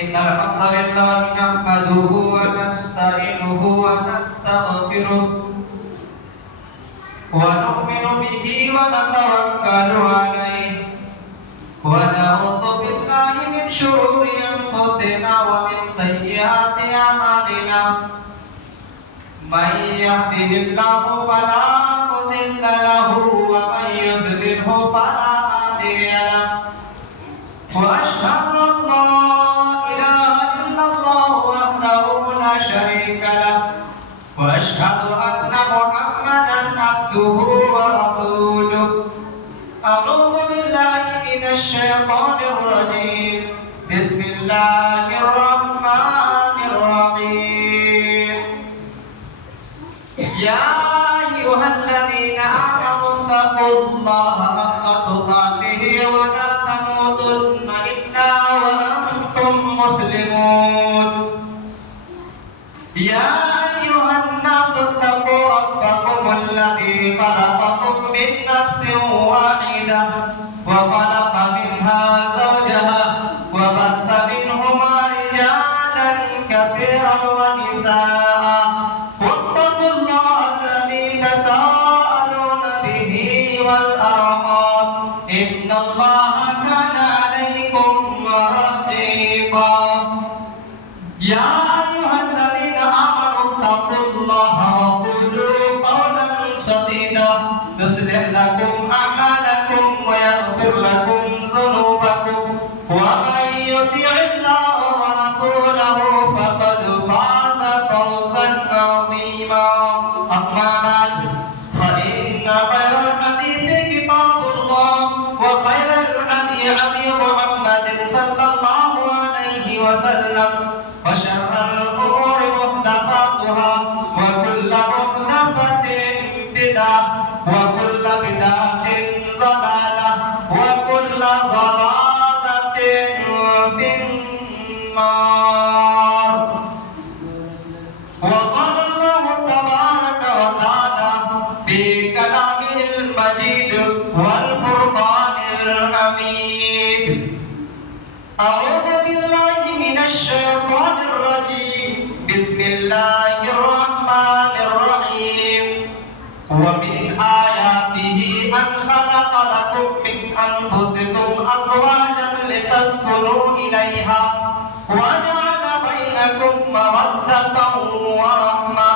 إن الحمد لله نحمده ونستعينه ونستغفره ونؤمن به ونتوكل عليه ونعوذ بالله من شرور أنفسنا ومن سيئات أعمالنا من يهده الله فلا مضل له ومن يضلله فلا هادي له وأشهد أن لا إله إلا الله وحده لا شريك له وأشهد أن محمدا عبده ورسوله أعوذ بالله من الشيطان الرجيم بسم الله الرحمن الرحيم يا أيها الذين آمنوا اتقوا الله حق تقاته ولا تموتن إلا وأنتم مسلمون يا أيها الناس اتقوا ربكم الذي خلقكم من نفس واحدة وخلق منها زوجها وبث منهما رجالا كثيرا ونساء واتقوا الله الذي تساءلون به والأرحام إن الله كان عليكم رقيبا يا أيها الذين آمنوا اتقوا الله وقولوا قولا سديدا يصلح لكم أعمالكم ويغفر لكم ذنوبكم ومن يطع الله ورسوله فقد فاز فوزا عظيما أما بعد فإن خير الحديث كتاب الله وخير الهدي هدي محمد صلى الله عليه وسلم وشر الأمور محدثاتها وكل محدثة بدعة وكل بدعة ضلالة وكل ضلالة في النار وقال الله تبارك وتعالى في كلامه المجيد والفرقان الحميد أعوذ بالله من الشيطان الرجيم بسم الله الرحمن الرحيم ومن آياته أن خلق لكم من أنفسكم أزواجا لتسكنوا إليها وجعل بينكم مودة ورحمة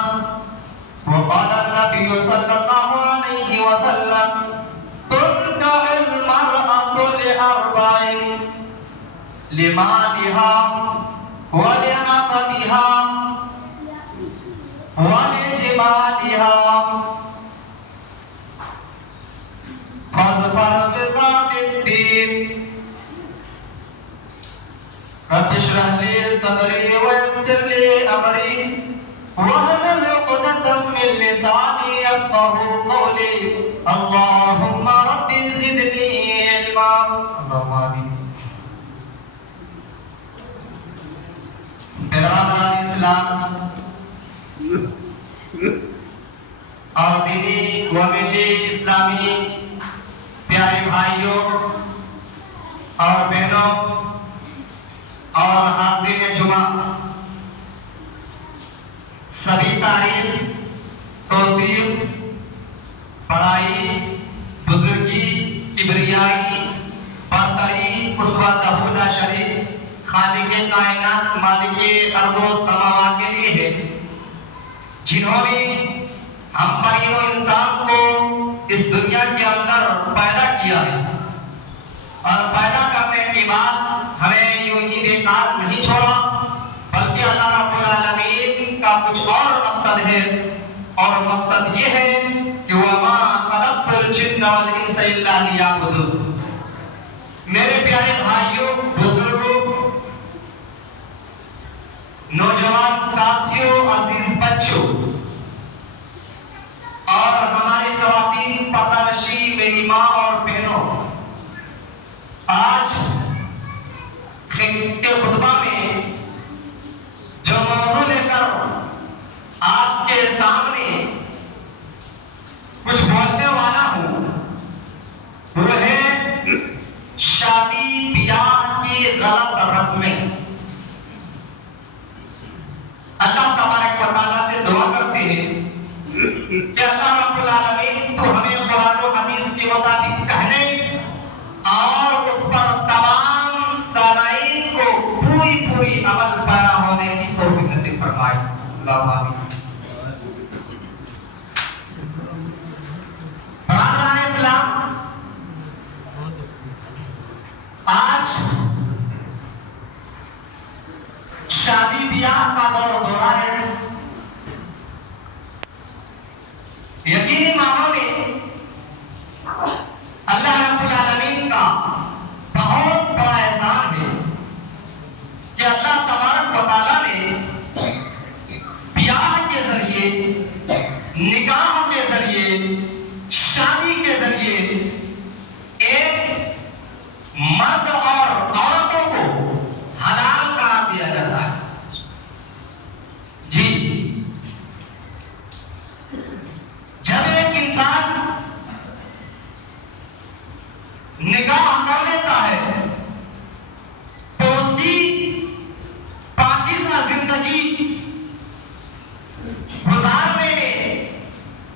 وقال النبي صلى الله عليه وسلم تنكح المرأة لأربع لمالها ولحسبها ولجمالها فاظفر بذات الدين رب اشرح لي صدري ويسر لي أمري واحلل عقدة من لساني يفقهوا قولي اللهم رب زدني علما اللهم آمين برادران اسلام اور دینی و ملی اسلامی پیارے بھائیوں اور بہنوں اور حاضرین جمعہ سبھی تعریف توصیف بڑائی بزرگی کبریائی برتری اسوہ لا شریک خالق کائنات مالک ارض و سماوات کے لیے ہے جنہوں نے ہم پرین و انسان کو اس دنیا کے اندر پیدا کیا ہے اور پیدا کرنے کے بعد ہمیں یوں ہی بیکار نہیں چھوڑا بلکہ اللہ رب العالمین کا کچھ اور مقصد ہے اور مقصد یہ ہے کہ وَمَا خَلَقْتُ الْجِنَّ وَالْإِنسَ إِلَّا لِيَعْبُدُونِ میرے پیارے بھائیوں بزرگوں نوجوان ساتھیوں عزیز بچوں اور ہماری خواتین پردہ نشی میری ماں اور بہنوں آج کے خطبہ میں جو موضوع لے کر آپ کے سامنے کچھ بولنے والا ہوں وہ ہے شادی بیاہ کی غلط رسمیں اللہ آمین۔ برادران اسلام، آج شادی بیاہ کا دور و دورہ ہے۔ یقینی معنوں میں اللہ رب العالمین کا بہت بڑا احسان ہے کہ اللہ تبارک و تعالیٰ نے بیاہ کے ذریعے، نکاح کے ذریعے، شادی کے ذریعے ایک مرد اور عورتوں کو حلال قرار دیا جاتا ہے۔ جی، جب ایک انسان نکاح کر لیتا ہے تو اس کی پاکیزہ زندگی گزارنے میں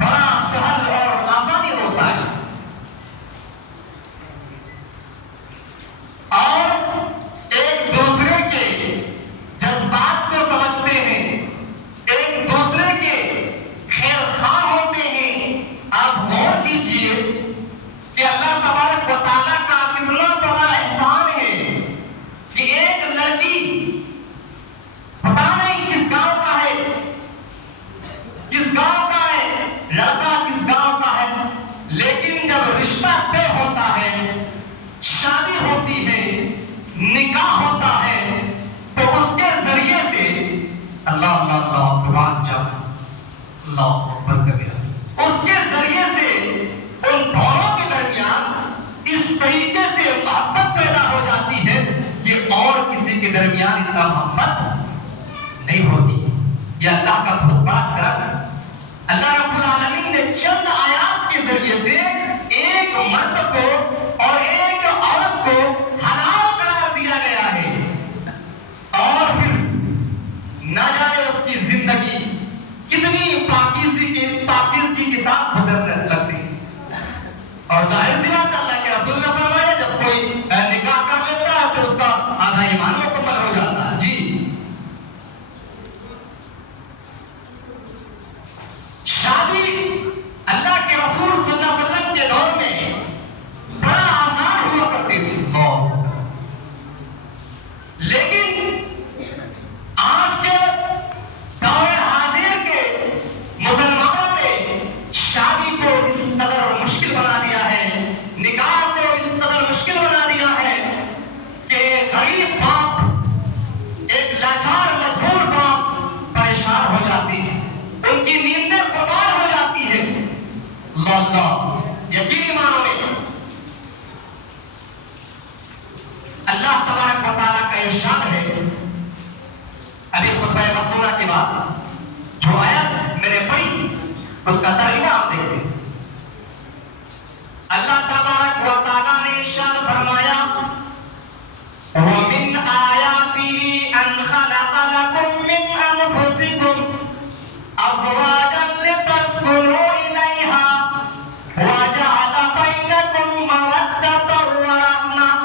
بڑا سہل اور آسانی ہوتا ہے، اور ایک دوسرے کے جذبات کو سمجھتے ہیں، ایک دوسرے کے خیر خواہ ہوتے ہیں۔ آپ غور کیجئے کہ اللہ تبارک و تعالیٰ کا کتنا بڑا احسان ہے کہ ایک لڑکی پتہ نہیں کس گاؤں کا ہے، کس گاؤں کا ہے، لڑکا کس گاؤں کا ہے، لیکن جب رشتہ طے ہوتا ہے، شادی ہوتی ہے، نکاح ہوتا ہے، تو اس کے ذریعے سے اللہ اللہ اللہ قربان جاؤ اللہ اکبر کبیرہ، اس کے ذریعے سے ان دونوں کے درمیان اس طریقے سے محبت پیدا ہو جاتی ہے کہ اور کسی کے درمیان اتنا محبت نہیں ہوتی۔ یہ اللہ کا بہت بڑا کرم ہے۔ اللہ رب العالمین نے چند آیات کے ذریعے سے ایک مرد کو اور ایک عورت کو حلال قرار دیا گیا ہے، اور پھر نہ جانے اس کی زندگی کتنی پاکیزگی کے ساتھ گزرنے لگتی ہے۔ اور ظاہر سی بات اللہ کے رسول نے فرمایا جب کوئی نکاح کر لیتا ہے تو اس کا آدھا ایمان مکمل ہو جاتا ہے۔ جی، شادی اللہ کے رسول صلی اللہ علیہ وسلم کے دور میں بڑا آسان ہوا کرتی تھی، لیکن آج کے دور حاضر کے مسلمانوں نے شادی کو اس قدر مشکل بنا دیا ہے، نکاح کو اس قدر مشکل بنا دیا ہے کہ غریب باپ، ایک لاچار مجبور باپ پریشان ہو جاتی ہے، ان کی نیندیں قربان ہو جاتی ہے۔ اللہ، یقینی معنوں میں اللہ تبارک و تعالیٰ کا ارشاد ہے۔ ابھی خطبہ مسنونہ کے بعد جو آیت میں نے پڑھی اس کا ترجمہ آپ دیکھتے ہیں۔ اللہ تبارک و تعالیٰ نے ارشاد فرمایا وَمِنْ آيَاتِهِ أَنْ خَلَقَ لَكُم مِّنْ أَنفُسِكُمْ أَزْوَاجًا لِتَسْكُنُوا إِلَيْهَا وَجَعَلَ بَيْنَكُم مَّوَدَّةً وَرَحْمَةً۔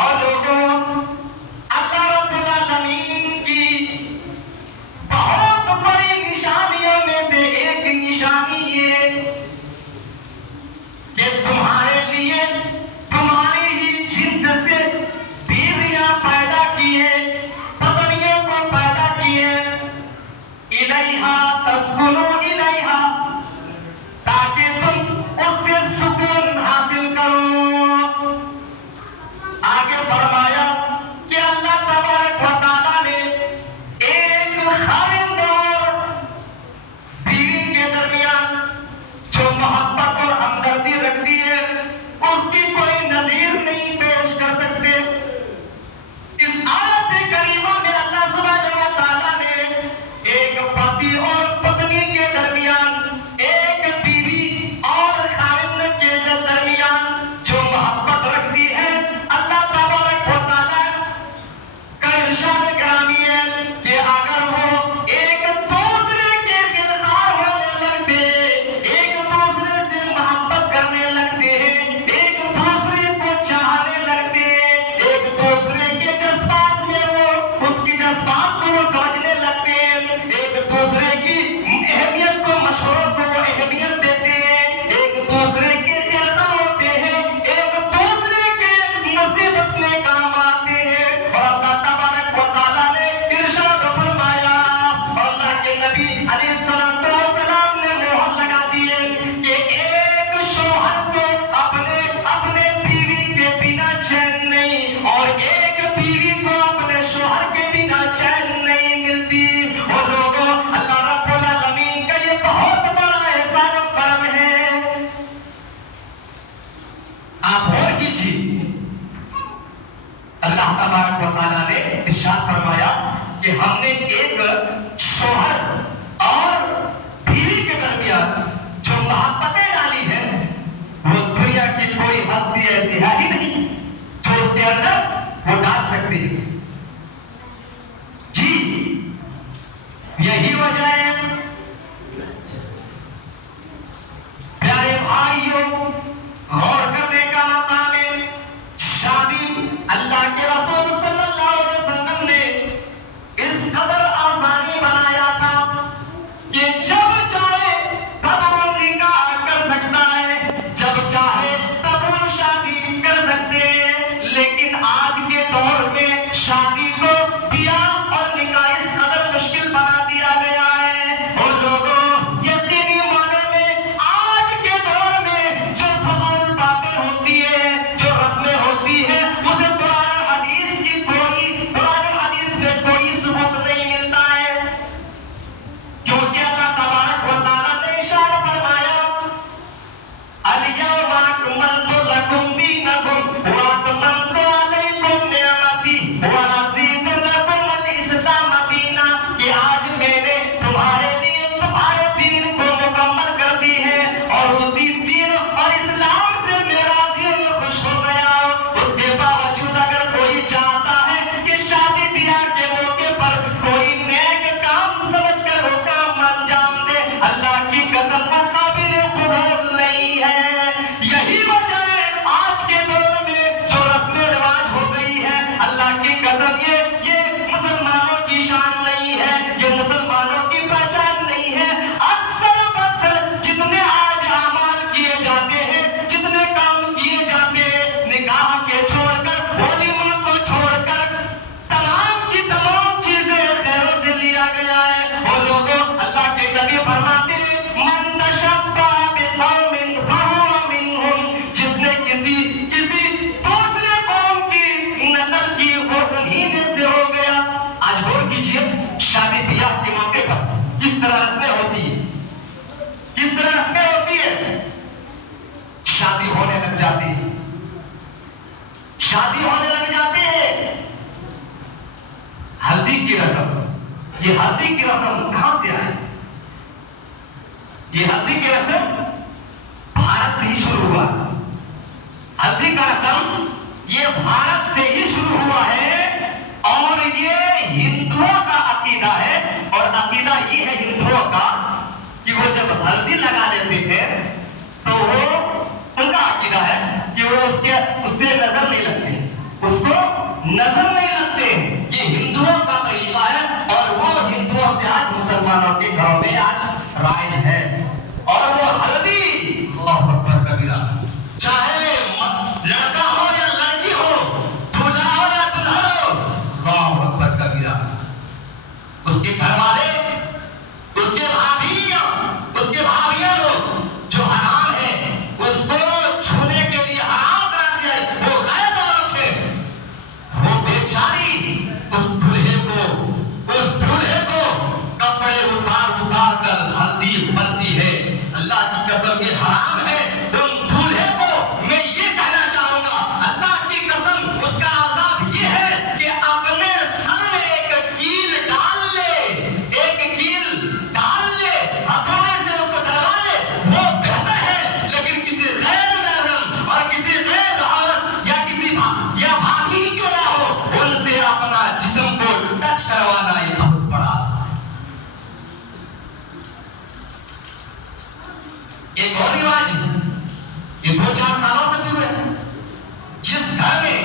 اور لوگوں، اللہ رب العالمین کی بہت بڑی نشانیوں میں سے ایک نشانی یہ کہ تمہارے لیے تمہاری ہی جنس سے بیویاں پیدا کیے، پتنیوں کو پیدا کیے، کیجیے. اللہ تبارک و تعالیٰ نے ارشاد فرمایا کہ ہم نے ایک شوہر اور بیوی کے درمیان جو محبتیں ڈالی ہیں وہ دنیا کی کوئی ہستی ایسی ہے ہی نہیں جو اس کے اندر وہ ڈال سکتی ہے. جی یہی وجہ ہے پیارے بھائیوں، غور کرنے کا مقام ہے. شادی اللہ کے رسول صلی اللہ علیہ وسلم نے اس قدر آسانی بنایا تھا کہ جب چاہے تب وہ نکاح کر سکتا ہے، جب چاہے تب وہ شادی کر سکتے ہیں. لیکن آج کے دور میں شادی کو بیاہ اور نکاح اس قدر مشکل بنا دیا گیا ہے. اور لوگوں یقینی معنوں میں آج کے دور میں جو فضول باتیں ہوتی ہے، جو رسمیں ہوتی ہے، اسے قرآن حدیث میں کوئی ثبوت نہیں ملتا ہے. کیونکہ اللہ تبارک و تعالیٰ نے ارشاد فرمایا الیوم اکملت لکم دینکم واتممت علیکم نعمتی ورضیت لکم الاسلام دینا، کہ آج میں نے تمہارے لیے تمہارے دین کو مکمل کر دی ہے اور اسی دین اور اسلام سے میرا دل خوش ہو گیا. اس کے باوجود اگر کوئی چاہتا ہے کہ شادی بیاہ کے موقع پر کوئی نیک کام سمجھ کر وہ کام انجام دے، اللہ کی قسم وہ قابل قبول نہیں ہے. یہی وجہ ہے آج کے دور میں جو رسم رواج ہو گئی ہے، اللہ کی قسم یہ مسلمانوں کی شان نہیں ہے، یہ مسلمانوں کی پہچان نہیں ہے. اکثر جتنے آج اعمال کیے جاتے ہیں، جتنے کام کیے جاتے ہیں، نکاح کے چھوڑ کر، ولیمہ کو چھوڑ کر، تمام کی تمام چیزیں غیروں سے لیا گیا ہے. وہ لوگوں اللہ کے نبی فرماتے ہیں من تشبہ بقوم فہو منہم، جس نے کسی دوسرے قوم کی نسل کی وہ انہی میں سے ہو گیا. آج غور کیجئے شادی بیاہ کے موقع پر کس طرح رسمیں ہوتی ہیں، کس طرح رسمیں ہوتی ہے. شادی ہونے لگ جاتی ہے، شادی ہونے لگ جاتے ہیں. ہلدی کی رسم، یہ ہلدی کی رسم کہاں سے آئی؟ یہ ہلدی کی رسم بھارت سے ہی شروع ہوا. ہلدی کا رسم یہ بھارت سے ہی شروع ہوا ہے اور یہ ہندوؤں کا عقیدہ ہے. اور عقیدہ یہ ہے ہندوؤں کا کہ وہ جب ہلدی لگا لیتے تھے تو وہ ان کا عقیدہ ہے کہ وہ اس سے نظر نہیں لگتے، اس کو نظر نہیں لگتے. یہ ہندوؤں کا طریقہ ہے اور وہ ہندوؤں سے آج مسلمانوں کے گھروں میں آج رائج ہے. اور وہ ہلدی اللہ اکبر کبیرہ، چاہے لڑکا ہو یا لڑکی ہو، دولہا ہو یا دلہن ہو، اللہ اکبر کبیرہ، اس کے گھر والے، اس کے بھابھیاں لوگ جو حرام ہے اس کو چھونے کے لیے حرام کرا دیا ہے. وہ غیر عورت ہے، وہ بیچاری اس دولہے کو کپڑے اتار کر ہلدی بنتی ہے. اللہ کی قسم یہ حرام ہے. تم دولہے کو میں یہ کہنا چاہوں گا، اللہ کی قسم اس کا عذاب یہ ہے کہ اپنے سر میں ایک کیل ڈال لے، ہتھوڑے سے اس کو ڈلوا لے، وہ بہتر ہے. لیکن کسی غیر محرم اور کسی غیر عورت یا بھابھی کیوں نہ ہو، ان سے اپنا جسم کو ٹچ کروانا یہ بہت بڑا آسان ہے. ایک اور رواج ہے، یہ 2-4 سالوں سے شروع ہے. جس گھر میں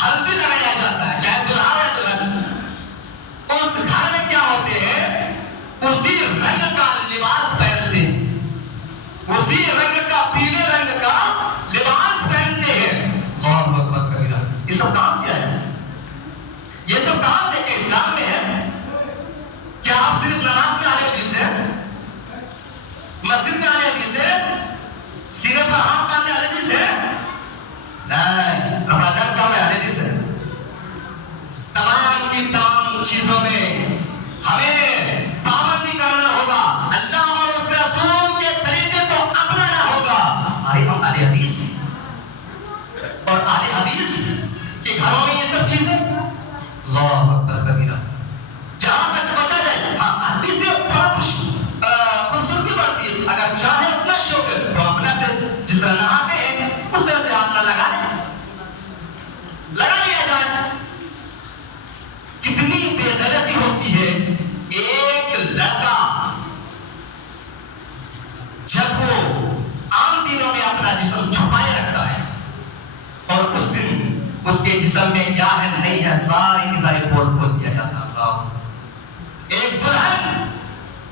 ہلدی لگایا جاتا ہے، چاہے دلہا یا دلہن، اس گھر میں کیا ہوتے ہیں، اسی رنگ کا لباس پہنتے ہیں، اسی رنگ کا، پیلے رنگ کا لباس پہنتے ہیں. اللہ اکبر کبیرہ. یہ سب کہاں سے آیا؟ یہ سب کہاں سے کہ اسلام میں ہے؟ کیا آپ صرف نماز میں آنے حدیث ہے، مسجد میں آنے حدیث ہے، صرف ہاتھ باندھنے والے حدیث ہے؟ نہیں، رمضان کا میں والے حدیث ہے. تمام کی تمام چیزوں میں ہمیں پابندی کرنا ہوگا. اور اہل حدیث کے گھروں میں یہ سب چیزیں اللہ اکبر کبیرہ جہاں تک بچا جائے. ہاں حدیث سے بڑا خوبصورتی بڑھتی ہے. اگر چاہے اتنا شوق ہے تو اپنا سے جس طرح نہاتے ہیں اس طرح سے آپ نہ لگا لیا جائے. کتنی بے غیرتی ہوتی ہے. ایک لڑکا جب وہ عام دنوں میں اپنا جسم چھپائے رکھتا ہے اور اس دن اس کے جسم میں کیا ہے نہیں ہے ساری غذائیں کھول دیا جاتا. ایک دلہن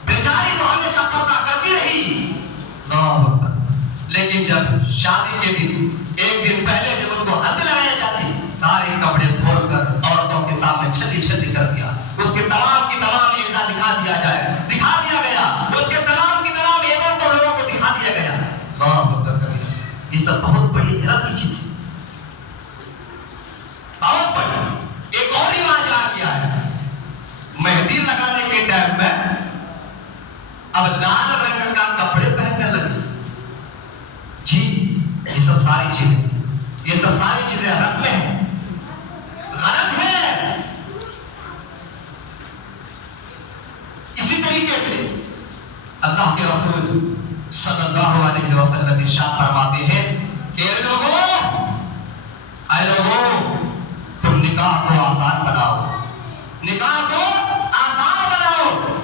بیچاری تو ہمیشہ پردہ کرتی رہی لیکن جب شادی کے دن ایک دن پہلے جب ان کو ہلدی لگائی جاتی سارے کپڑے کھول کر عورتوں کے سامنے چھلی کر دیا. اس کے تمام کی تمام ایزا دکھا دیا گیا. اس کے تمام کی تمام ایبوں کو لوگوں کو دکھا دیا گیا. یہ سب بہت بڑی حیرت کی چیز ہے. بہت بڑی. ایک اور رواج آ گیا ہے مہندی لگانے کے ٹائم میں اب لال رنگ کا کپڑے پہننے لگے. جی یہ سب ساری چیزیں رسمیں ہیں. غلط ہے. اسی طریقے سے اللہ کے رسول صلی اللہ علیہ وسلم ارشاد فرماتے ہیں کہ اے لوگوں تم نکاح کو آسان بناؤ.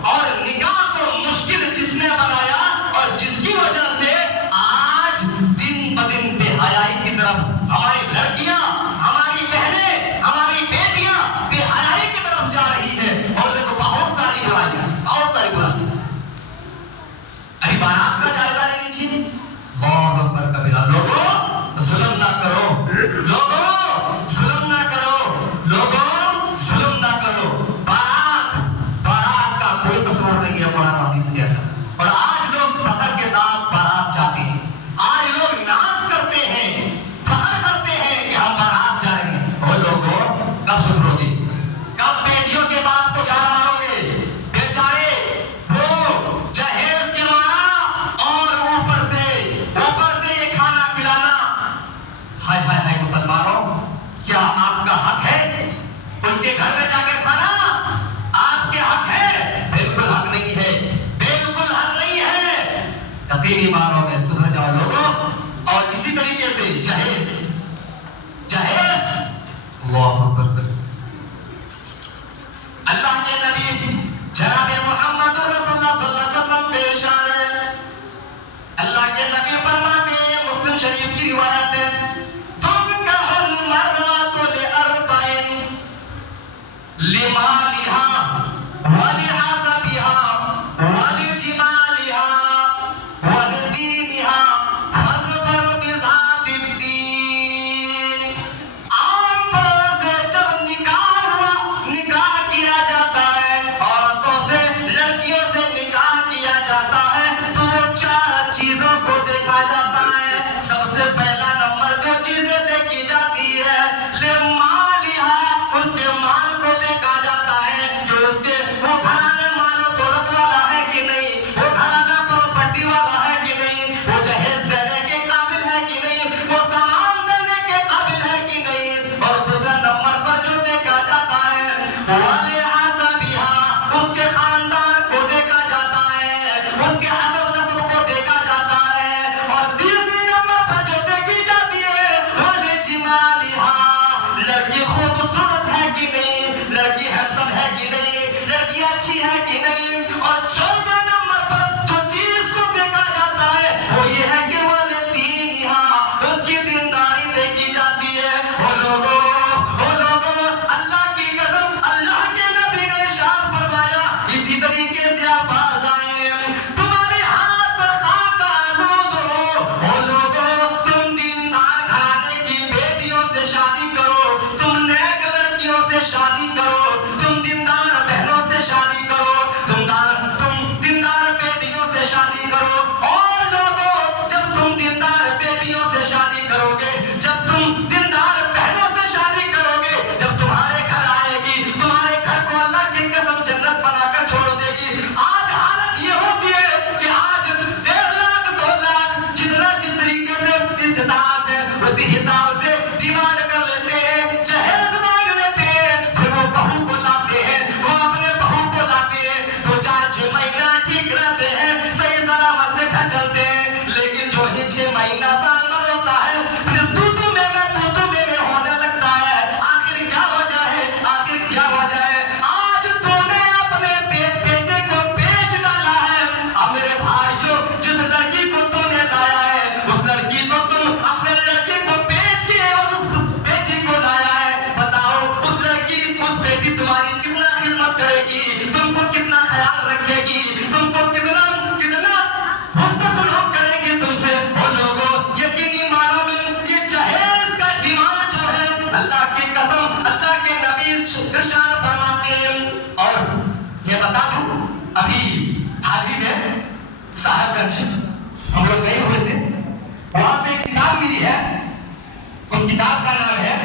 اور نکاح کو مشکل جس نے بنایا اور جس کی وجہ سے آج دن بدن بے حیائی کی طرف ہماری لڑکیاں ہماری بہنیں ہماری بیٹیاں بے حیائی کی طرف جا رہی ہے. اور دیکھو بہت ساری برائیاں. ابھی بارات کا جائزہ لے لیجیے. اللہ اکبر کبیرہ. لوگوں ظلم نہ کرو. بارات کا کوئی تصور نہیں ہے قرآن حدیث کے اندر. اور آج لوگ فخر کے ساتھ بارات جاتے ہیں. آج لوگ ناز کرتے ہیں فخر کرتے ہیں کہ ہم بارات جا رہے ہیں. وہ لوگوں کب سدھرو گے؟ کب بیٹیوں کے باپ کو جانا مارو گے؟ بیچارے وہ جہیز کے مارا اور اوپر سے یہ کھانا پلانا. ہائے مسلمانوں کیا آپ کا حق ہے ان کے گھر میں جا کے کھانا؟ آپ کے حق ہے؟ بالکل حق نہیں ہے. یقینی معنوں میں سدھر جاؤ لوگوں. اور اسی طریقے سے جہیز اللہ اکبر. اللہ کے نبی جناب محمد رسول اللہ صلی اللہ علیہ وسلم کے ارشاد ہے. اللہ کے نبی فرماتے ہیں مسلم شریف کی روایت ہے تنکح المرأة لأربع لمالها ولحسبها ولجمالها ولدينها فاظفر بذات الدين. عام طور سے جب نکاح کیا جاتا ہے عورتوں سے لڑکیوں سے نکاح کیا جاتا ہے تو چار چیزوں کو دیکھا جاتا ہے. سب سے پہلا نمبر جو چیزیں دیکھی جاتی ہے لمالها اس کے مال کو دیکھا جاتا ہے جو اس کے وہ گھرانے مال و دولت والا ہے کہ نہیں, وہ گھرانا پراپرٹی والا ہے کہ نہیں, وہ جہیز دینے کے قابل ہے کہ نہیں, وہ سامان دینے کے قابل ہے کہ نہیں. اور دوسرا نمبر پر جو دیکھا جاتا ہے ولحسبها اس کے خاندان کو دیکھا جاتا ہے, اس کے حسب نسب کو دیکھا جاتا ہے. اور تیسرے نمبر پر جو دیکھی جاتی ہے ولجمالها لڑکی خوبصورت ہے کہ نہیں, لڑکی ہینڈسم ہے کہ نہیں, لڑکی اچھی ہے کہ نہیں. اور چوتھے نمبر پر جو چیز کو دیکھا جاتا ہے وہ یہ ہے کہ والدینہا اس کی دینداری دیکھی جاتی ہے. وہ لوگوں اللہ کی قسم اللہ کے نبی نے ارشاد فرمایا اسی طریقے سے آپ باز آئے تمہارے ہاتھ خاک آلود ہو. وہ لوگوں تم دیندار گھرانے کی بیٹیوں سے شادی کرو, تم نیک لڑکیوں سے شادی کرو, تم دیندار بہنوں سے شادی کرو, تم ارشاد فرماتے ہیں. اور یہ بتا دوں ابھی حال ہی میں صاحب گنج ہم لوگ گئے ہوئے تھے, وہاں سے ایک کتاب ملی ہے. اس کتاب کا نام ہے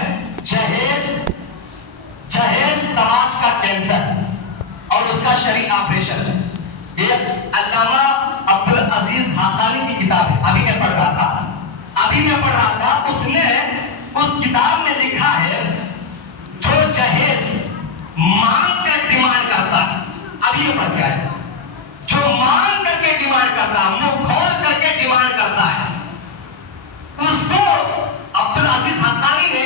جہیز سماج کا کینسر اور اس کا شرعی آپریشن. یہ علامہ عبدالعزیز حقانی کی کتاب ہے. ابھی میں پڑھ رہا تھا اس نے اس کتاب میں لکھا ہے جو جہیز مانگ کر ڈیمانڈ کرتا ہے, ابھی میں پڑھ کے آیا, جو مانگ کر کے ڈیمانڈ کرتا ہے, منہ کھول کر کے ڈیمانڈ کرتا ہے, اس کو عبدالعزیز حقانی نے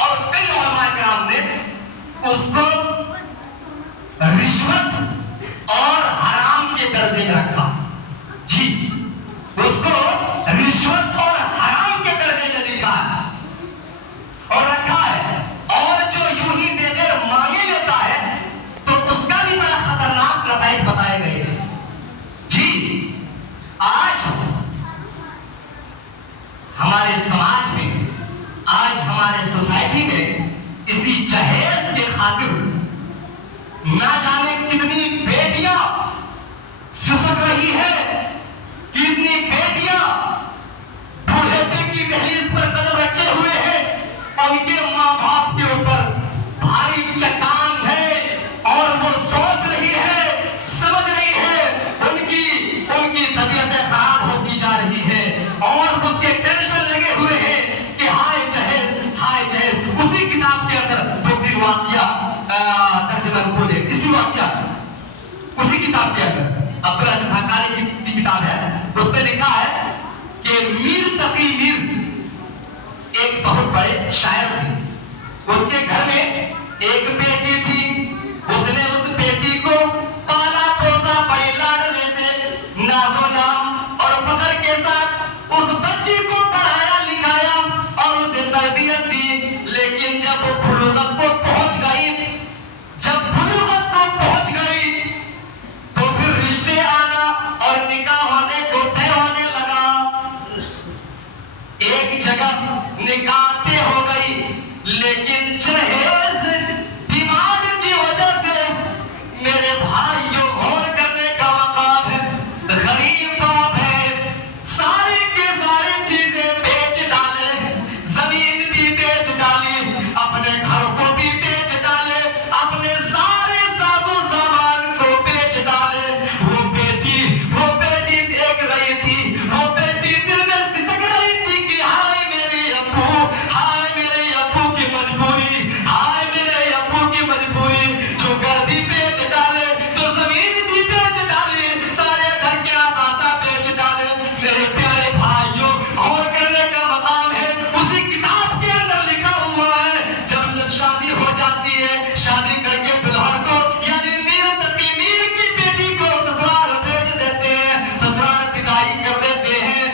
اور کئی علماء کرام نے اس کو رشوت اور حرام کے درجے میں رکھا. جی, اس کو رشوت اور حرام کے درجے میں لکھا ہے اور رکھا ہے. اور جو یوں ہی بغیر مانگے لیتا ہے تو اس کا بھی بڑا خطرناک نتائج بتائے گئے ہیں. جی, آج ہمارے سماج میں, آج ہمارے سوسائٹی میں اسی جہیز کے خاطر نہ جانے کتنی بیٹیاں سسک رہی ہے, کتنی بیٹیاں بوڑھاپے کی دہلیز پر قدم رکھے ہوئے ہیں. ان کے ماں باپ کے اوپر بھاری چٹان ہے اور وہ سوچ رہی ہے, سمجھ رہی ہے, ان کی طبیعتیں خراب ہوتی جا رہی ہے اور اس کے ٹینشن لگے ہوئے ہیں کہ ہائے جہیز, ہائے جہیز. اسی کتاب کے اندر دو تین واقعہ ترجمہ کھولے, اسی کتاب کے اندر عبدالعزیز حقانی کی کتاب ہے, اس میں لکھا ہے کہ میر تقی میر ایک بہت بڑے شاعر تھے. اس کے گھر میں ایک بیٹی تھی. اس نے اس بیٹی کو پالا پوسا بڑے لاڈلے سے, ناز و نام اور فخر کے ساتھ اس بچی کو پڑھایا لکھایا اور اسے تربیت دی. لیکن جب وہ بلوغت کو پہنچ گئی تو پھر رشتے آنا اور نکاح ہونے کو طے ہونے لگا. ایک جگہ نکاح طے ہو گئی, لیکن جہیز بیمار کی وجہ سے, میرے بھائیوں غور کرنے کا مقام ہے, غریب باپ ہے, سارے کے ساری چیزیں بیچ ڈالے, زمین بھی بیچ ڈالی, اپنے گھر کو بھی بیچ ڈالے, اپنے سارے ساز و سامان کو بیچ ڈالے. وہ بیٹی دیکھ رہی تھی, وہ بیٹی دل میں سسک رہی تھی کہ ہائے میرے ابو, ہائے میرے ابو کی مجبوری, ہائے میرے ابو کی مجبوری, جو گھر بھی بیچ ڈالے, جو زمین بھی بیچ ڈالی, سارے گھر کے اثاثہ بیچ ڈالے. میرے پیارے بھائیوں, غور کرنے کا مقام ہے, اسی کتاب کے اندر لکھا ہوا ہے جب شادی ہو جاتی ہے, شادی کر کے دلہن کو یعنی میر تقی میر کی بیٹی کو سسرال بھیج دیتے ہیں, سسرال بدائی کر دیتے ہیں.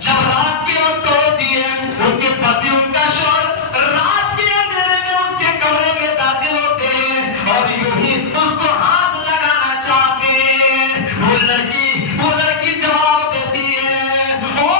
جب رات کے وقت ہوتی ہے, ان کے پتی, ان کا شوہر رات کے اندھیرے میں اس کے کمرے میں داخل ہوتے ہیں اور یوں ہی اس کو ہاتھ لگانا چاہتے ہیں. وہ لڑکی جواب دیتی ہے, او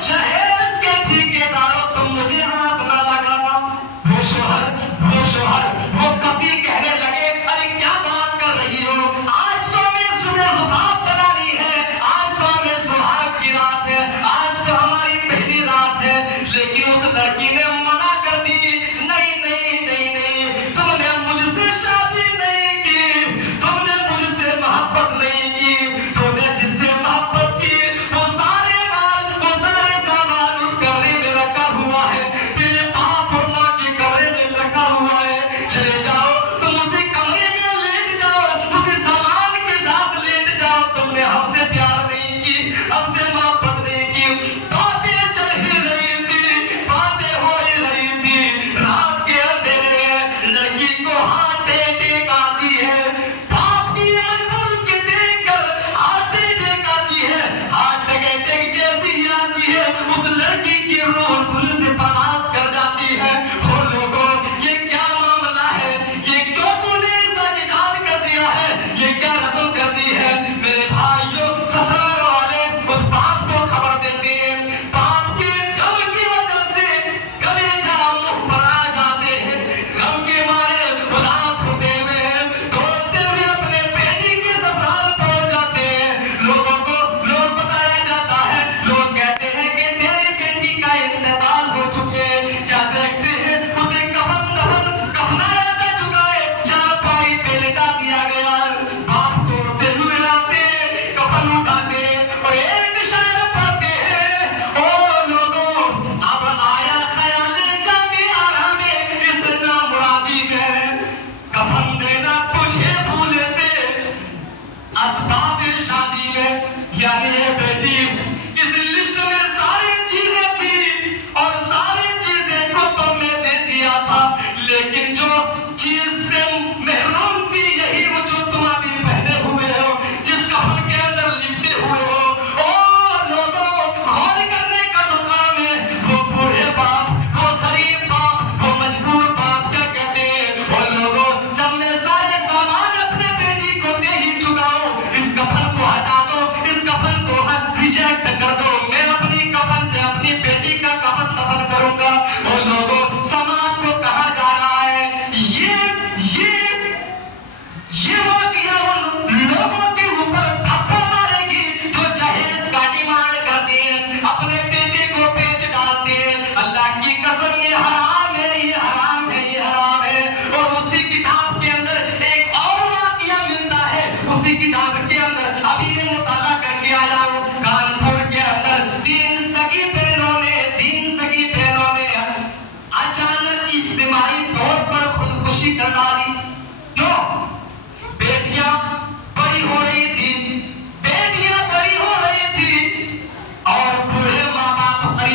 جہیز کے ٹھیکیداروں, تم مجھے ہاتھ نہ لگانا. وہ شوہر وہ پتی کہنے لگے, ارے کیا بات کر رہی ہو, آج تو ہمیں صبح زباب بنانی ہے, آج تو ہمیں سہاگ کی رات ہے, آج تو ہماری پہلی رات ہے. لیکن اس لڑکی نے منع کر دی, نہیں نہیں نہیں نہیں, تم نے مجھ سے شادی نہیں کی, تم نے مجھ سے محبت نہیں کی, تم نے جس سے محبت کی وہ سارے مال, وہ سارے سامان اس کمرے میں رکھا ہوا ہے, تیرے باپ اور ماں کے کمرے میں رکھا ہوا ہے. چلے جاؤ, تم اسی کمرے میں لیٹ جاؤ, اسی سامان کے ساتھ لیٹ جاؤ. تم نے ہم سے پیار نہیں کی, ہم سے محبت نہیں کی. باتیں چل ہی رہی تھی, باتیں ہو ہی رہی تھی, رات کے اندھیرے میں لڑکی کو ہارٹ اٹیک آتی ہے. باپ کی مجبور کے دیکھ کر ہارٹ اٹیک آتی ہے. ہارٹ اٹیک جیسی ہی آتی ہے, اس لڑکی کی روح سر سے پرواز کر جاتی ہے. وہ لوگوں, یہ کیا معاملہ ہے, یہ کیوں تو نے ایسا ایجاد کر دیا ہے, یہ کیا رسم کر دی ہے. میرے بھائیوں, سسرال والے اس باپ کو خبر دیتے ہیں, باپ کے غم کی وجہ سے کلیجہ منہ پر آ جاتے ہیں,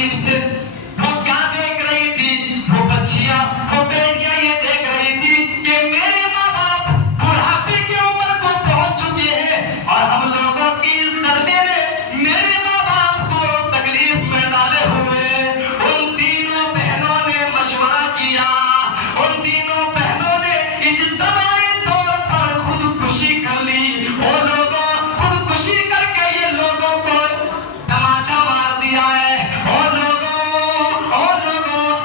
غریب تھے وہ کیا دیکھ رہی تھی؟ وہ بچیاں، وہ بیٹیاں یہ دیکھ رہی تھی کہ میرے ماں باپ بڑھاپے کی عمر کو پہنچ چکے ہیں اور ہم لوگوں کی صدمے میں میرے ماں باپ کو تکلیف میں ڈالے ہوئے۔ ان تینوں بہنوں نے مشورہ کیا، ان تینوں بہنوں نے اجتماعی طور پر خودکشی کر لی۔ وہ لوگوں خودکشی کر کے یہ لوگوں کو تماچا مار دیا ہے۔ وہ لوگوں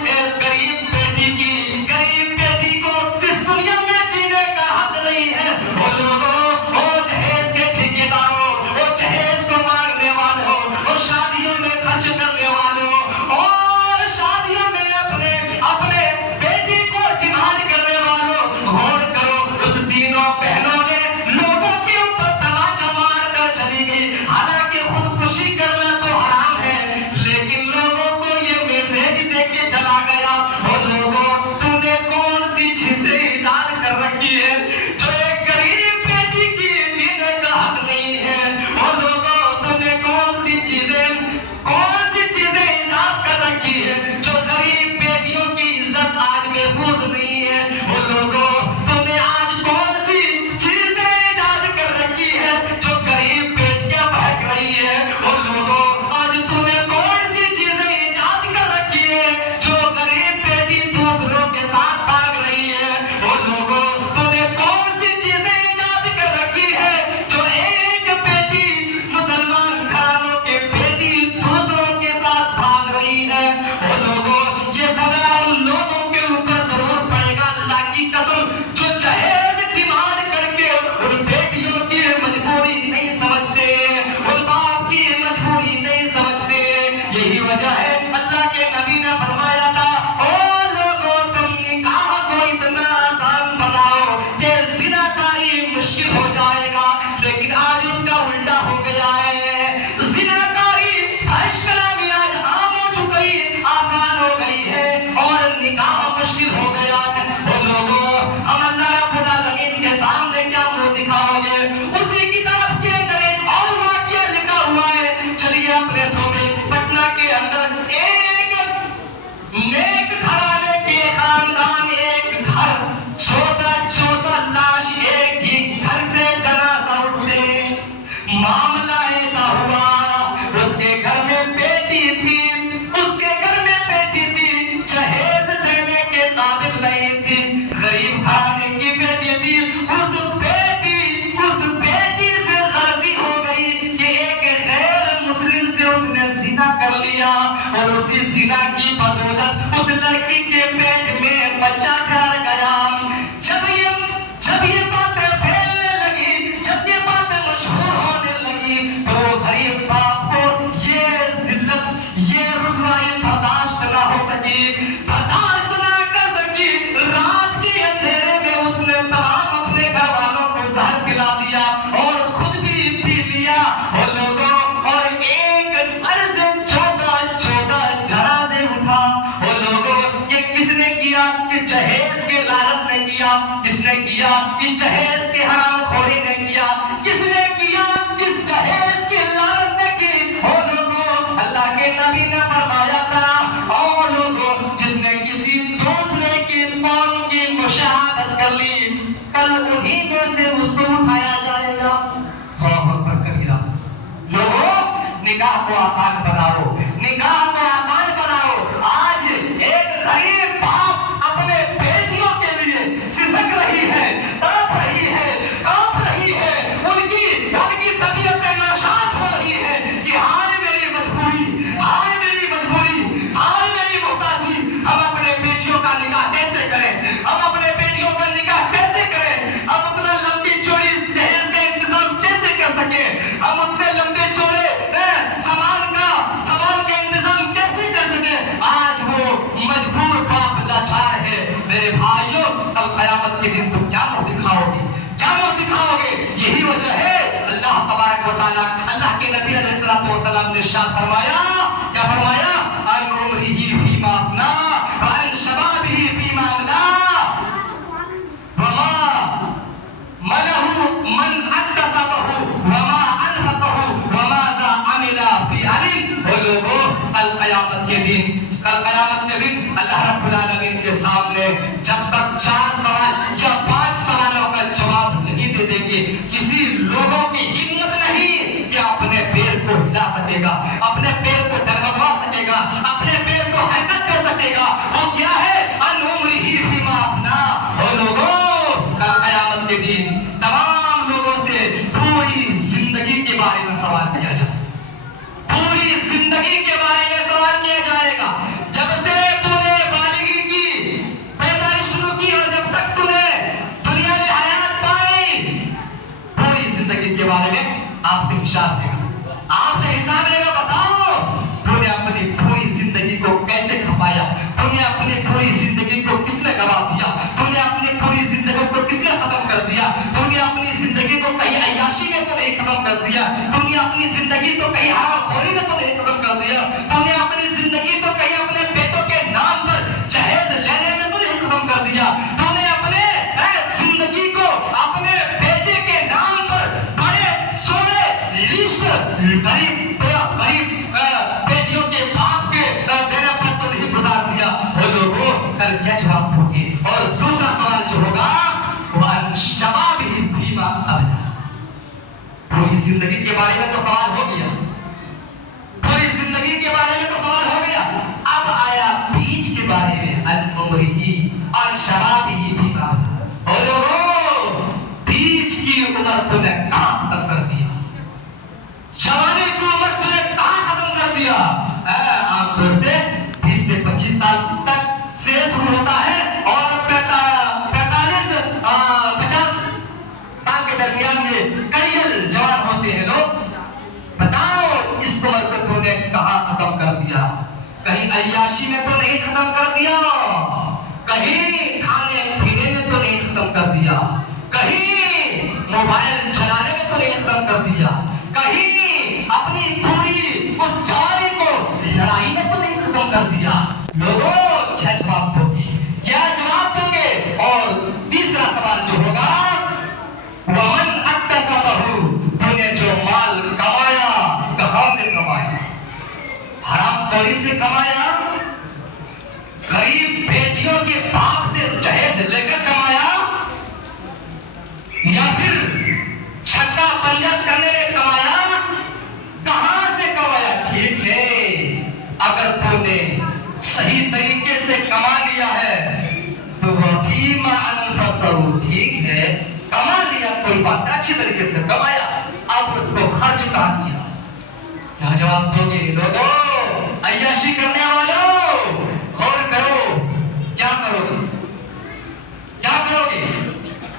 ایک غریب بیٹی کو اس دنیا میں جینے کا حق نہیں ہے۔ وہ لوگوں، وہ جہیز کے ٹھیکیداروں، وہ جہیز کو مانگنے والوں، وہ شادیوں میں خرچ کرنے والوں اور شادیوں میں اپنے بیٹی کو ڈیمانڈ کرنے والوں، غور کرو اس تینوں بہنوں نے لوگوں کے اوپر تماچا مار کر چلی گئی۔ حالانکہ خودکشی کرنا تو حرام ہے، لیکن لوگوں کو یہ میسج دے کے چلا گیا، وہ لوگوں تو نے کون سی چیزیں ایجاد کر رکھی ہے جو ایک غریب بیٹی کی جینے کا حق نہیں ہے؟ وہ لوگوں تو نے کون سی چیزیں ایجاد کر رکھی ہے جو غریب بیٹیوں کی عزت آج محفوظ نہیں ہے؟ وہ لوگوں تو نے آج کون سی چیزیں ایجاد کر رکھی ہے جو غریب بیٹیاں بہک رہی ہے؟ وہ لوگوں آج تو نے کون سی چیزیں ایجاد کر رکھی ہے جو غریب بیٹی دوسروں کے ساتھ بھاگ رہی ہے؟ وہ لوگوں تو نے کون سی چیزیں ایجاد کر رکھی ہے جو ایک بیٹی مسلمان گھرانوں کے بیٹی دوسروں کے ساتھ بھاگ رہی ہے؟ وہ لوگوں یہ گناہ ان لوگوں کے اوپر ضرور پڑے گا، اللہ کی قسم، جو جہیز ڈیمانڈ کر کے ان بیٹیوں کی مجبوری نہیں سمجھتے، ان باپ کی مجبوری نہیں سمجھتے۔ یہی وجہ ہے اللہ کے نبی نے فرمایا تھا، او لوگوں تم نکاح کو اتنا آسان بناؤ کہ زنا کاری مشکل ہو جائے گا، لیکن آج اس کا الٹا ہو گیا ہے۔ زنا کاری فحش کلامی آج عام ہو چکی، آسان ہو گئی ہے اور نکاح مشکل ہو گیا ہے۔ وہ لوگوں ہم اللہ رب العالمین کے سامنے کیا منہ دکھاؤ گے؟ اسی کتاب کے اندر ایک اور واقعہ لکھا ہوا ہے، چلیے اپنے سامنے پٹنہ کے اندر ایک نیک گھرانے کے خاندان، ایک گھر، چھوٹا لاش ایک ہی گھر سے جنازہ اٹھتے، معاملہ ایسا ہوا اس کے گھر میں بیٹی تھی، جہیز دینے کے قابل نہیں تھی، غریب گھرانے کی بیٹی تھی۔ اس بیٹی سے غلطی ہو گئی کہ ایک غیر مسلم سے اس نے زنا کر لیا اور اسی زنا کی بدولت اس لڑکی کے پیٹ میں بچہ گھر گیا۔ جب یہ باتیں پھیلنے لگی، جب یہ باتیں مشہور ہونے لگی، تو وہ غریب باپ کو یہ ذلت، یہ رسوائی برداشت نہ ہو سکی، برداشت نہ کر سکی۔ رات کے اندھیرے میں اس نے تمام اپنے گھر والوں کو زہر پلا دیا اور خود بھی پی لیا۔ وہ لوگوں اور ایک گھر سے 14 جنازے اٹھا۔ وہ لوگوں یہ کس نے کیا؟ کہ جہیز کے لعنت نے کیا۔ کس نے کیا؟ کہ جہیز کے حرام خوری نے کیا۔ کس نے کیا؟ کس جہیز کی لعنت نے کی۔ وہ لوگوں اللہ کے نبی نے فرمایا تھا، اور لوگوں جس نے کسی دوسرے کی قوم کی مشاہدت کر لی، کل انہی میں سے اس کو اٹھایا جائے گا۔ اللہ اکبر کبیرہ۔ لوگوں نکاح کو آسان بناؤ، نکاح کو آسان بناؤ۔ آج ایک غریب باپ اپنے بیٹیوں کے لیے سسک رہی ہے، تڑپ رہی ہے، کانپ رہی ہے، ان کی طبیعتیں ناشاز ہو رہی ہے کہ ہائے میری مجبوری، ہائے میری مجبوری، ہائے میری محتاجی، ہم اپنے بیٹیوں کا نکاح کیسے کریں، ہم اپنے بیٹیوں کا نکاح کیسے کریں، ہم اتنا لمبی چوڑی جہیز کا انتظام کیسے کر سکیں، ہم اتنے لمبے چوڑے سامان کا انتظام کیسے کر سکیں۔ آج وہ مجبور باپ لاچار ہے۔ میرے بھائیوں، کل قیامت کے دن تم کیا منہ دکھاؤ گے؟ کیا منہ دکھاؤ گے؟ یہی وجہ ہے اللہ تبارک و تعالیٰ، اللہ کے نبی علیہ الصلوۃ والسلام نے ارشاد فرمایا، کیا فرمایا؟ ان عمرہ فیما افنیٰ وان شبابہ فیما ابلیٰ وما ملہ من اکتسبہ وما انفقہ وماذا عمل فی علم۔ وہ لوگوں کل قیامت کے دن کل قیامت کے دن اللہ رب العالمین کے سامنے جب تک 4 سوال یا 5 سوالوں کا جواب نہیں دے دیں گے، کسی لوگوں کی ہمت نہیں کہ اپنے پیر کو ہلا سکے گا، اپنے پیر کو ڈگمگا سکے گا، اپنے پیر کو حرکت دے سکے گا۔ وہ کیا ہے؟ ان عمرہ فیما افنا۔ وہ لوگوں کل قیامت کے دن تمام لوگوں سے پوری زندگی کے بارے میں سوال کیا جائے، پوری زندگی کے بارے میں سوال کیا جائے گا۔ جب سے تو نے بالغی کی پیدائش شروع کی اور جب تک تو نے دنیا میں حیات پائی، پوری زندگی کے بارے میں آپ سے حساب لے گا، آپ سے حساب لے گا۔ بتاؤ تو نے اپنی پوری زندگی کو کیسے کھپایا، تو نے اپنی پوری زندگی کو کس نے گوا دیا، تو نے اپنی پوری زندگی کو کس نے ختم کر دیا، تو نے اپنی زندگی کو کہیں عیاشی میں تو نہیں ختم کر دیا، تو نے اپنی زندگی کو کہیں حرام خوری میں تو نہیں ختم کر دیا، تو نے اپنی زندگی کو کہیں اپنے بیٹوں کے نام پر جہیز لینے میں تو نہیں ختم کر دیا، تو نے اپنے زندگی کو اپنے بیٹے کے نام پر بڑے سونے لیش غریب بیٹیوں کے باپ کے دینے پر تو نہیں گزار دیا۔ وہ لوگوں کل کیا جواب دو گے؟ اور دوسرا سوال جو ہوگا وہ شبابہ فیما ابلا۔ پوری زندگی کے بارے میں تو سوال ہو گیا، پوری زندگی کے بارے میں تو سوال ہو گیا، اب آیا بیچ کے بارے میں، ان عمرہ اور شبابہ فیما ابلا۔ وہ لوگوں بیچ کی عمر تو نے کہاں ختم کر دیا، جوانی کی عمر تو نے کہاں ختم کر دیا؟ عام طور سے 20 سے 25 سال تک سے شروع ہوتا ہے اور 50 سال کے درمیان یہ کڑیل جوان ہوتے ہیں لوگ۔ بتاؤ اس عمر کو تو نے کہاں ختم کر دیا؟ کہیں عیاشی میں تو نہیں ختم کر دیا، کہیں کھانے پینے میں تو نہیں ختم کر دیا، کہیں موبائل چلانے میں تو نہیں ختم کر دیا، کہیں اپنی پوری اس جوانی کو لڑائی میں تو نہیں ختم کر دیا۔ لوگوں کیا جواب دو گے، کیا جواب دو گے؟ اور تیسرا سوال جو ہوگا ومن اکتسبہ، تو نے جو مال کمایا کہاں سے کمایا؟ حرام خوری سے کمایا، غریب بیٹیوں کے باپ سے جہیز لے کر کمایا، یا پھر چھکا پنجر کرنے میں کمایا؟ کہاں سے کمایا؟ ٹھیک ہے، اگر تو نے صحیح طریقے سے کما لیا ہے تو فیما انفقتہ، ٹھیک ہے کما لیا، کوئی بات اچھی طریقے سے کمایا، اب اس کو خرچ کہاں کیا؟ کیا جواب دو گے؟ لوگوں عیاشی کرنے والوں غور کرو، کیا کرو گے؟ کیا کرو گے؟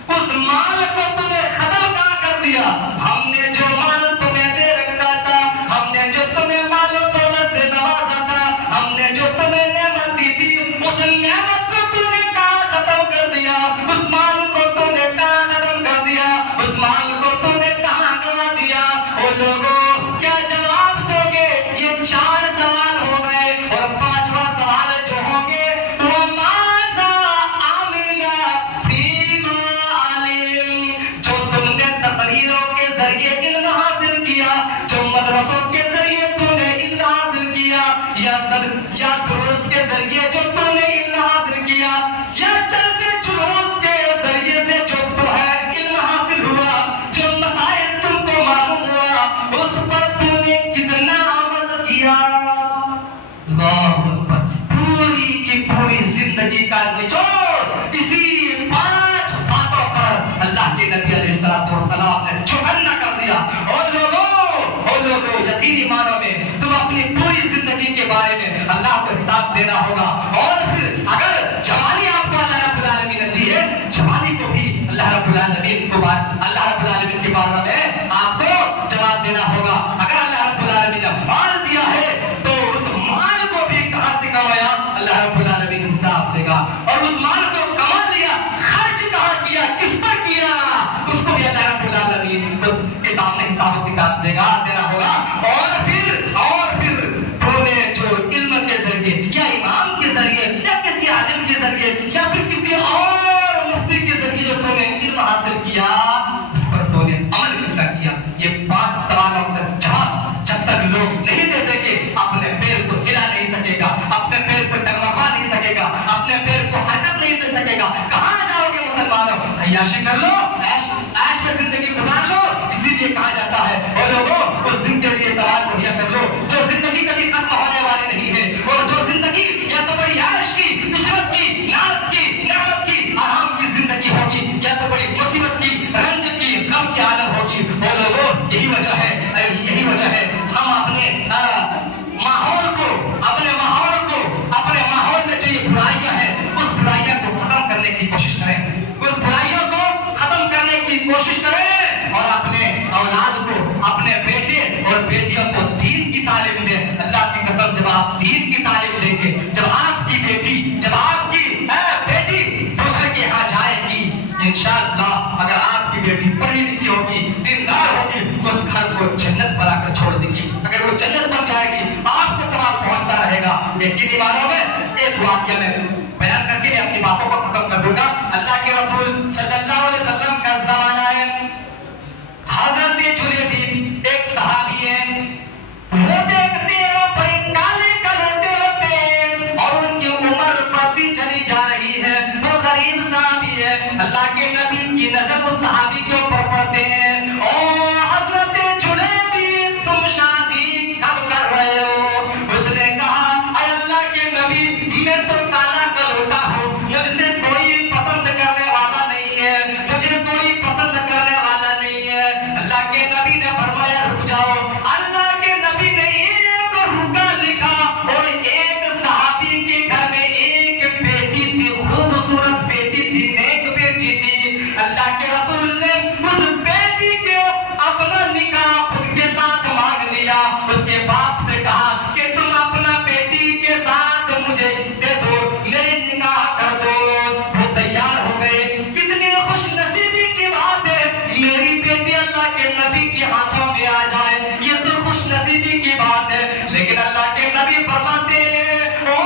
اس مال کو تم نے ختم کہاں کر دیا؟ ہم نے جو مال تمہیں دے رکھا تھا، ہم نے جو تمہیں مال و دولت سے نوازا تھا، ہم نے جو تمہیں نعمت دی تھی، اس نعمت کو تم نے کہاں ختم کر دیا؟ اس مال کو تم نے کہاں ختم کر دیا؟ اس مال کو تم نے کہاں گوا دیا؟ وہ لوگوں کیا جواب دو گے؟ یہ 4 سوال ہو گئے، اور 5واں سوال جو ہوں گے وَمَاذَا عَمِلَ فِيمَا عَلِمَ، جو تم نے تقریروں کے ذریعے علم حاصل کیا، جو مدرسوں کے ذریعے تم نے علم حاصل کیا، یا دروس کے ذریعے جو تم نے علم حاصل کیا، یا جلسے جلوس کے ذریعے سے جو تمہیں علم حاصل ہوا، جو مسائل تم کو معلوم ہوا، اس پر تم نے کتنا عمل کیا؟ اللہ اکبر۔ پوری کی پوری زندگی کا نچوڑ اسی 5 باتوں پر اللہ کے نبی علیہ السلام نے چوکنا کر دیا۔ اور لوگوں یقینی معنوں میں تم اپنی پوری زندگی کے بارے میں اللہ کو حساب دینا ہوگا۔ اور پھر اگر جوانی آپ کو اللہ رب العالمین نے دی ہے، جوانی کو بھی اللہ رب العالمین کے بارے میں آپ کو جواب دینا ہوگا۔ اگر اللہ رب العالمین نے مال دیا ہے تو اس مال کو بھی کہاں سے کمایا اللہ رب العالمین حساب دے گا، اور اس مال کو کما لیا خرچ کہاں کیا، کس پر کیا، اس کو بھی اللہ رب العالمین کے سامنے حساب کتاب دینا ہوگا۔ اور پھر تو نے جو علم کے ذریعے یا امام کے ذریعے یا کسی عالم کے ذریعے یا پھر کسی اور مفتی کے ذریعے جو تو نے علم حاصل کیا، اس پر تو نے عمل کتنا کیا؟ یہ 5 سوالوں کا جواب جب تک لوگ نہیں دے دیں گے اپنے پیر کو ہلا نہیں سکے گا۔ عیاشی کر لو، عیش میں زندگی گزار لو. اسی لیے کہا جاتا ہے اور لوگوں اس دن کے لیے سوال مہیا کر لو جو زندگی کبھی ختم ہونے والی نہیں ہے، اور جو زندگی یا تو بڑی عیش کی، عشرت کی، ناز کی، نعمت کی، آرام کی زندگی ہوگی، یا تو بڑی مصیبت کی، رنج کی، غم کی عالم ہوگی. اور لوگوں یہی وجہ ہے ہم اپنے ماحول میں جو یہ برائیاں ہیں اس برائیوں کو ختم کرنے کی کوشش کریں اور اپنے اولاد کو، اپنے بیٹے اور بیٹیوں کو دین کی تعلیم دیں. اللہ کی قسم جب آپ دین کی تعلیم دیں گے، جب آپ کی بیٹی دوسرے کے یہاں جائے گی، انشاءاللہ اگر آپ کی بیٹی پڑھی لکھی ہوگی، دیندار ہوگی، اس گھر کو جنت بنا کر چھوڑ دے گی. اگر وہ جنت بن جائے گی آپ کو ثواب پہنچتا رہے گا. یقینی معنوں میں ایک واقعہ میں بیان کر کے میں اپنی باتوں کو ختم کر دوں گا. اللہ کے رسول صلی اللہ علیہ وسلم کا زمانہ ہے. حضرت جلیبیب ایک صحابی ہے. وہ دیکھتے ہیں وہ بڑے کالے کلوٹے ہوتے ہیں اور ان کی عمر بڑھتی چلی جا رہی ہے. وہ غریب صحابی ہے. اللہ کے نبی کی نظر اس صحابی کے اوپر پڑتے ہیں. او حضرت جلیبیب تم شادی کب کر رہے ہو؟ اس نے کہا اے اللہ کے نبی میں تو کالا کلوٹا ہوں، مجھ سے کوئی پسند کرنے والا نہیں ہے، مجھے کوئی پسند کرنے والا نہیں ہے. اللہ کے نبی نے فرمایا رک جاؤ. اللہ کے نبی نے ایک رکا لکھا اور ایک صحابی کے گھر میں ایک بیٹی تھی، خوبصورت بیٹی تھی، نیک بیٹی تھی. اللہ کے رسول نے اس بیٹی کو اپنا نکاح خود کے ساتھ مانگ لیا. اس کے باپ سے کہا کہ تم اپنا بیٹی کے ساتھ مجھے دے دو، میرے نکاح کر دو. وہ تیار ہو گئے. کتنی خوش نصیبی کی بات ہے میری بیٹی اللہ کے نبی کے ہاتھوں میں آ جائے، یہ تو خوش نصیبی کی بات ہے. لیکن اللہ کے نبی فرماتے ہیں او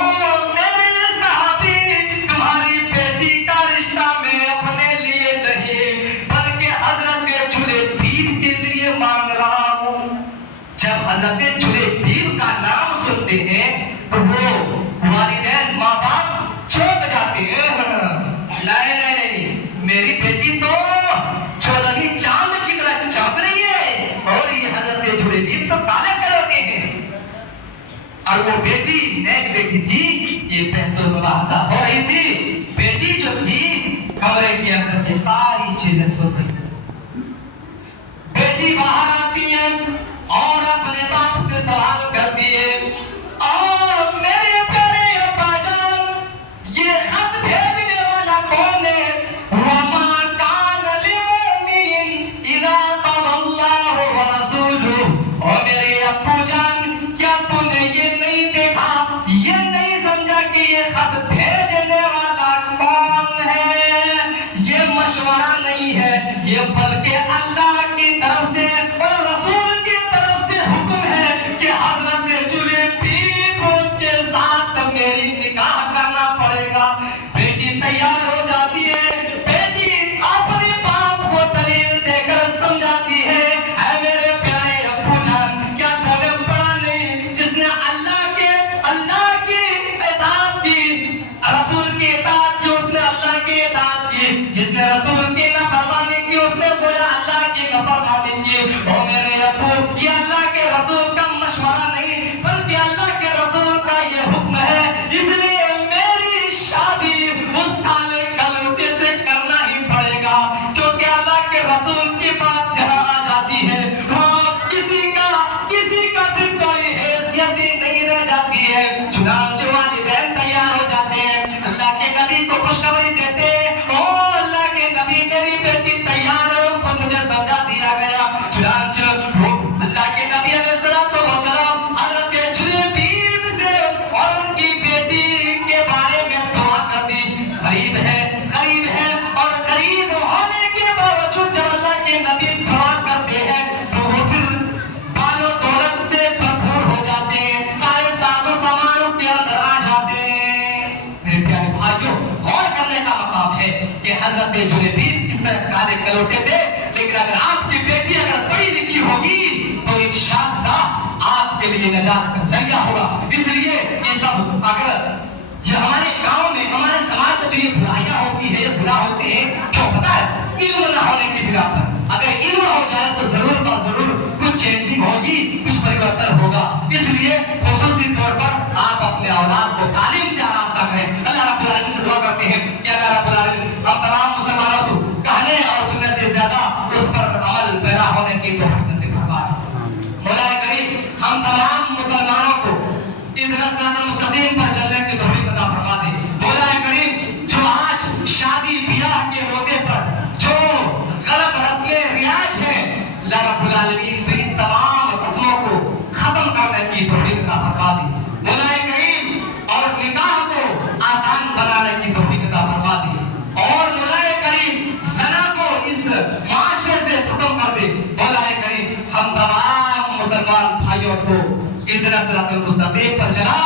میرے صحابی تمہاری بیٹی کا رشتہ میں اپنے لیے نہیں بلکہ حضرت جلیبیب کے لیے مانگ رہا ہوں. جب حضرت جلیبیب کا نام سنتے ہیں تو وہ والدین ماں باپ چونک جاتے ہیں. نہیں میری بیٹی تو چودھویں چاند کی طرح چمک رہی ہے اور یہ حضرت جلیبیب تو کالے کلوٹے ہیں. اور وہ بیٹی نیک بیٹی تھی. یہ بحث و مباحثہ ہو رہی تھی. بیٹی جو تھی کمرے کے اندر کی ساری چیزیں سن رہی. بیٹی باہر آتی ہے اور اپنے باپ سے سوال کرتی ہے اور میرے پیارے ابا جان یہ خط بھیجنے والا کون ہے؟ وما کان لمؤمن اذا قضى اللہ ورسولہ. اور میرے ابو جان کیا تو نے یہ نہیں دیکھا، یہ نہیں سمجھا کہ یہ خط بھیجنے والا کون ہے؟ یہ مشورہ نہیں ہے، یہ بلکہ اللہ کی طرف سے اور رسول کی طرف سے حکم ہے کہ حضرت جلیبیب کے ساتھ میری نکاح کرنا پڑے گا. بیٹی تیار ہو جاتی ہے. بیٹی اپنے باپ کو دلیل دے کر سمجھاتی ہے اے میرے پیارے ابو جان کیا تو نے پڑھا نہیں جس نے اللہ کی اطاعت کی، رسول کی اطاعت کی اس نے اللہ کی اطاعت کی، جس نے رسول کی نافرمانی کی اس نے گویا اللہ کی نافرمانی کی. او میرے ابو یہ اللہ کے رسول کا مشورہ نہیں بلکہ اللہ کے رسول کا یہ حکم ہے. اس لیے میری شادی اس کالے کلوٹے سے کرنا ہی پڑے گا کیونکہ اللہ کے رسول کی بات جہاں آ جاتی ہے وہاں کسی کا بھی کوئی حیثیت ہی نہیں رہ جاتی ہے. چنانچہ والدین تیار ہو جاتے ہیں. اللہ کے نبی کو خوشخبری دیتے ہیں او اللہ کے نبی میری بیٹی تیار ہے، خود مجھے سمجھا دیا گیا. چنانچہ وہ اللہ کے نبی علیہ السلام حضرت جلیبیب سے اور ان کی بیٹی کے بارے میں دعا کر دی. غریب ہے اور غریب ہونے کے باوجود جب اللہ کے نبی دعا کرتے ہیں تو وہ پھر بال و دولت سے بھرپور ہو جاتے ہیں. سارے ساز و سامان اس کے اندر آ جاتے ہیں. میرے پیارے بھائیوں غور کرنے کا مقام ہے کہ حضرت جلیبیب کس طرح کالے کلوٹے تھے. لیکن اگر آپ کی بیٹی اگر پڑھی لکھی ہوگی تو انشاءاللہ آپ کے لیے نجات کا ذریعہ ہوگا. اس لیے یہ سب اگر جو ہمارے گاؤں میں ہمارے سماج میں جو یہ برائیاں ہوتی ہے، یہ گناہ ہوتے ہیں، کیوں پتہ ہے اس لیے خصوصی طور پر آپ اپنے اولاد کو تعلیم سے آراستہ کریں. اللہ رب العالمین سے دعا کرتے ہیں کہ اللہ رب العالمین ہم تمام مسلمانوں کو کہنے اور سننے سے زیادہ اس پر عمل پیرا ہونے کی توفیق نصیب فرمائے. مولا کریم ہم تمام مسلمانوں کو اهدنا الصراط المستقیم پر چلنے کی توفیق عطا فرما دے. مولا کریم جو آج شادی بیاہ کے موقع پر جو غلط رسمیں رواج ہیں اللہ رب العالمین تو ان تمام رسموں کو ختم کرنے کی توفیق عطا فرما دے. مولا کریم اور نکاح کو آسان بنانے کی توفیق عطا فرما دے. اور مولا کریم زنا کو اس معاشرے سے ختم کر دے. مولا کریم ہم تمام مسلمان بھائیوں کو اهدنا الصراط المستقیم پر چلا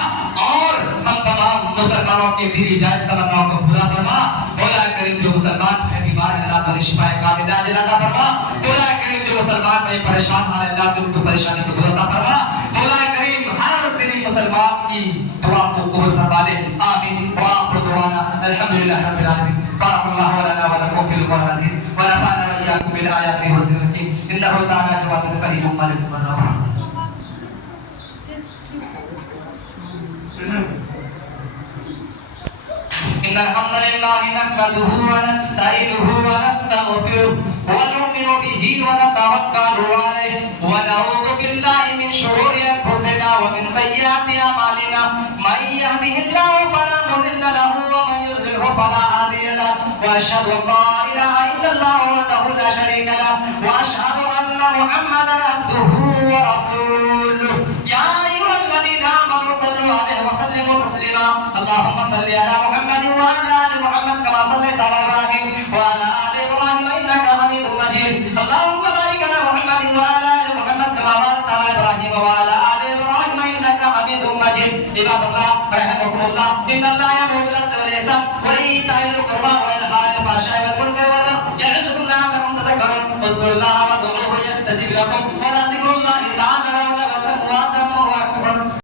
اور ہم تمام مسلمانوں کے دلی جائز تمناؤں کو پورا فرما. مولا کریم جو مسلمان بھائی بیمار ہیں اللہ تعالی شفا کاملہ عاجل عطا فرما. مولا کریم جو مسلمان بھائی پریشان ہیں اللہ تعالی ان کی پریشانی کو دور عطا فرما. مولا کریم ہر دلی مسلمان کی دعا کو قبول فرما لے. آمین. وآخر دعوانا الحمدللہ رب العالمین. بارک اللہ لنا ولکم فی القرآن العظیم ونفعنا وإياکم بالآیات والذکر الحکیم انہ تعالی جواد کریم مالک الرحمن. إن الحمد لله نحمده ونستعينه ونستغفره ونؤمن به ونتوكل عليه ونعوذ بالله من شرور أنفسنا ومن سيئات أعمالنا من يهده الله فلا مضل له ومن يضلل فلا هادي له وأشهد أن لا إله إلا الله وحده لا شريك له وأشهد أن محمدا عبده ورسوله. يا أيها الذين آمنوا صلوا عليه وسلموا تسليما. اللهم صل على محمد وعلى آل محمد كما صليت على إبراهيم وعلى آل إبراهيم إنك حميد مجيد. اللهم بارك على محمد وعلى آل محمد كما باركت على إبراهيم وعلى آل إبراهيم إنك حميد مجيد. عباد الله رحمكم الله إن الله يأمر بالعدل والإحسان وإيتاء ذي القربى وينهى عن الفحشاء والمنكر والبغي يعظكم لعلكم تذكرون. اذكروا الله وادعوه يستجب لكم ولذكر الله تعالى